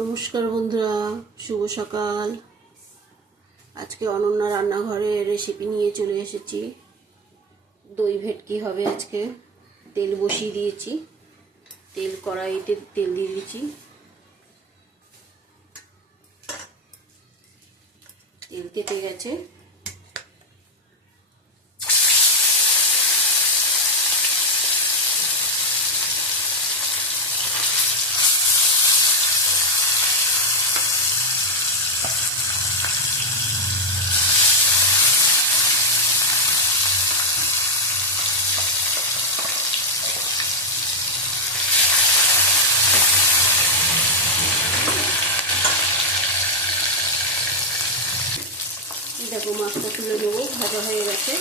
নমস্কার বন্ধুরা, শুভ সকাল। আজকে অনন্যা রান্নাঘরে রেসিপি নিয়ে চলে এসেছি। দই ভেটকি হবে আজকে। তেল বসিয়ে দিয়েছি, কড়াইতে তেল দিয়ে দিয়েছি। তেল কেটে গেছে। দেখো, মাছটা তুলে নেবো, ভাজা হয়ে গেছে।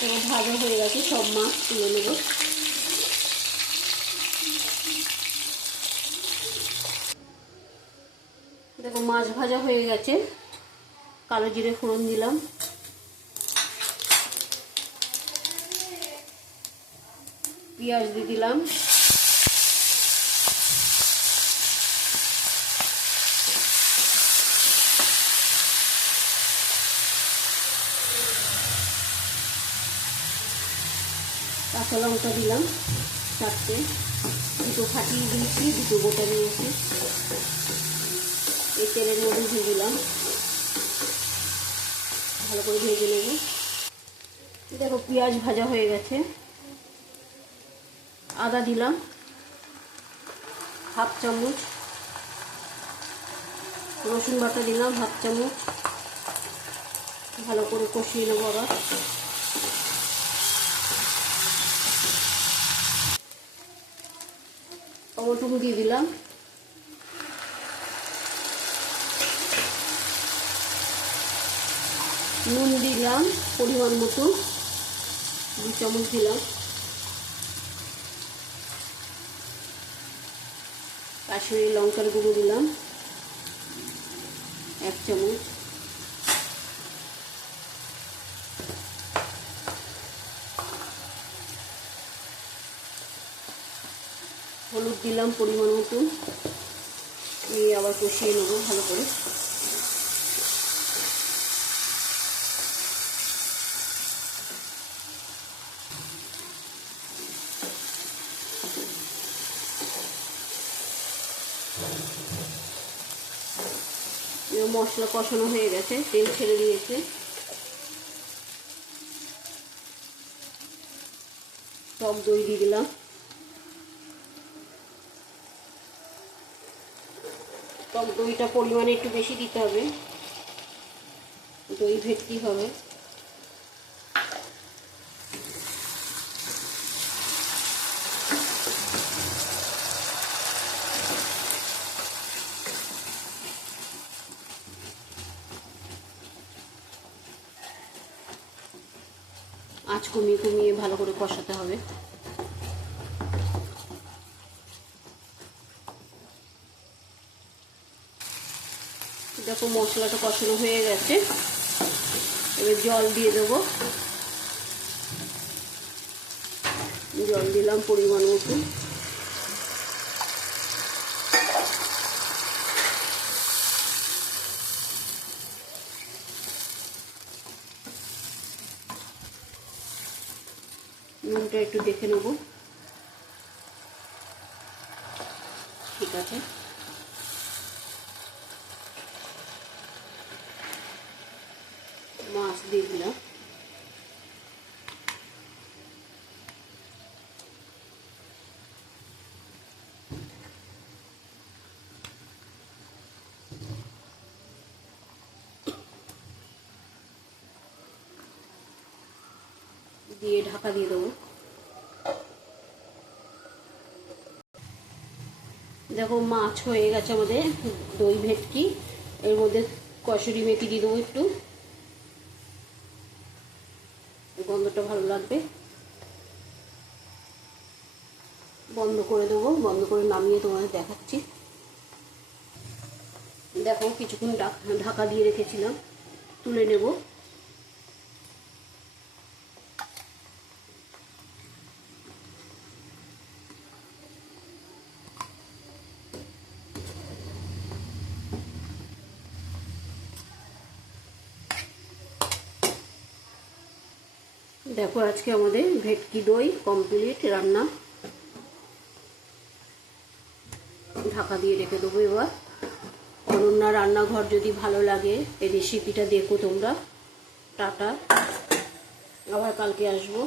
দেখো, ভাজা হয়ে গেছে, সব মাছ তুলে নেব। দেখো, মাছ ভাজা হয়ে গেছে। কালো জিরে ফোড়ন দিলাম, পেঁয়াজ দিয়ে দিলাম, কাঁচা লঙ্কা দিলাম 4টে, দুটো ফাটিয়ে দিয়েছি, দুটো গোটা দিয়েছি। এই তেলের মধ্যে দিয়ে দিলাম, ভালো করে ভেজে নেব। দেখো, পেঁয়াজ ভাজা হয়ে গেছে। আদা দিলাম হাফ চামচ, রসুন বাটা দিলাম হাফ চামচ। ভালো করে কষিয়ে নেবো। আবার টমেটো দিয়ে দিলাম, নুন দিলাম পরিমাণ মতো, 2 চামচ দিলাম। কাশ্মীরি লঙ্কার গুঁড়ো দিলাম 1 চামচ। হলুদ দিলাম পরিমাণ মতো। দিয়ে আবার কষিয়ে নেব ভালো করে। মশলা কষানো হয়ে গেছে, তেল ছেড়ে দিয়েছে। টক দই দিয়ে দিলাম। টক দইটা পরিমাণে একটু বেশি দিতে হবে, দই ভেটকি হবে। আঁচ কমিয়ে কমিয়ে ভালো করে কষাতে হবে। দেখো, মশলাটা কষানো হয়ে গেছে। এবার জল দিয়ে দেবো। জল দিলাম পরিমাণ মতো। নুনটা একটু দেখে নেব, ঠিক আছে। মাছ দিয়ে দিলাম। দিয়ে ঢাকা দিয়ে দেবো। দেখো, মাছ হয়ে গেছে আমাদের দই ভেটকি। এর মধ্যে কসুরি মেথি দিয়ে দেবো একটু, গন্ধটা ভালো লাগবে। বন্ধ করে দেবো, বন্ধ করে নামিয়ে তোমাদের দেখাচ্ছি। দেখো কিছুক্ষণ ঢাকা দিয়ে রেখেছিলাম, তুলে নেব। দেখো আজকে আমাদের ভেটকি দই কমপ্লিট রান্না। ঢাকা দিয়ে রেখে দেবো। এবার অনন্যা রান্নাঘর যদি ভালো লাগে এই রেসিপিটা দেখো তোমরা। টাটা, আবার কালকে আসবো।